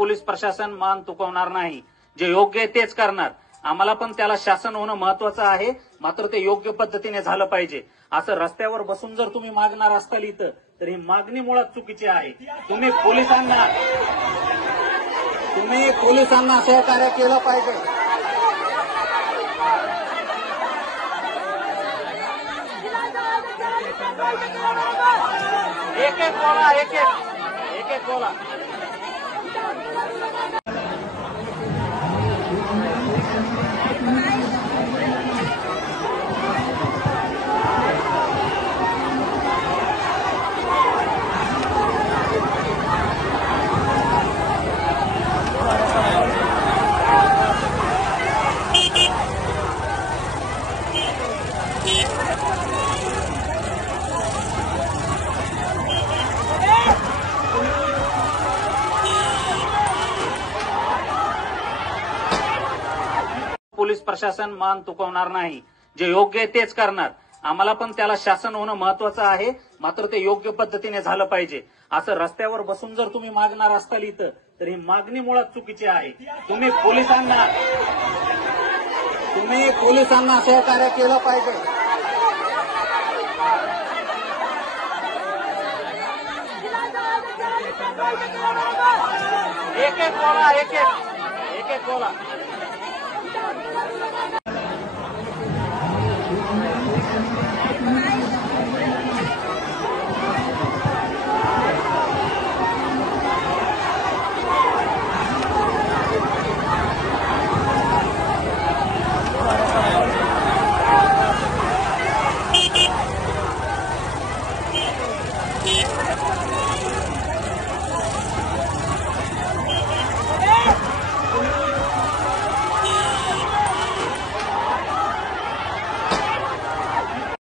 Police प्रशासन मान तुकवणार नाही. जे योग्य आहे तेच करणार. आम्हाला पण त्याला शासन होणं महत्वाचं आहे, मात्र ते योग्य पद्धतीने झालं पाहिजे. असं रस्त्यावर बसून जर तुम्ही मागणार असाल इथं, तर ही मागणी मुळात चुकीची आहे. तुम्ही पोलिसांना सहकार्य केलं पाहिजे. एक एक बोला. पोलीस प्रशासन मान तुकवणार नाही. जे योग्य आहे तेच करणार. आम्हाला पण त्याला शासन होणं महत्वाचं आहे, मात्र ते योग्य पद्धतीने झालं पाहिजे. असं रस्त्यावर बसून जर तुम्ही मागणार असाल इथं, तर ही मागणी मुळात चुकीची आहे. तुम्ही पोलिसांना सहकार्य केलं पाहिजे. एक एक बोला.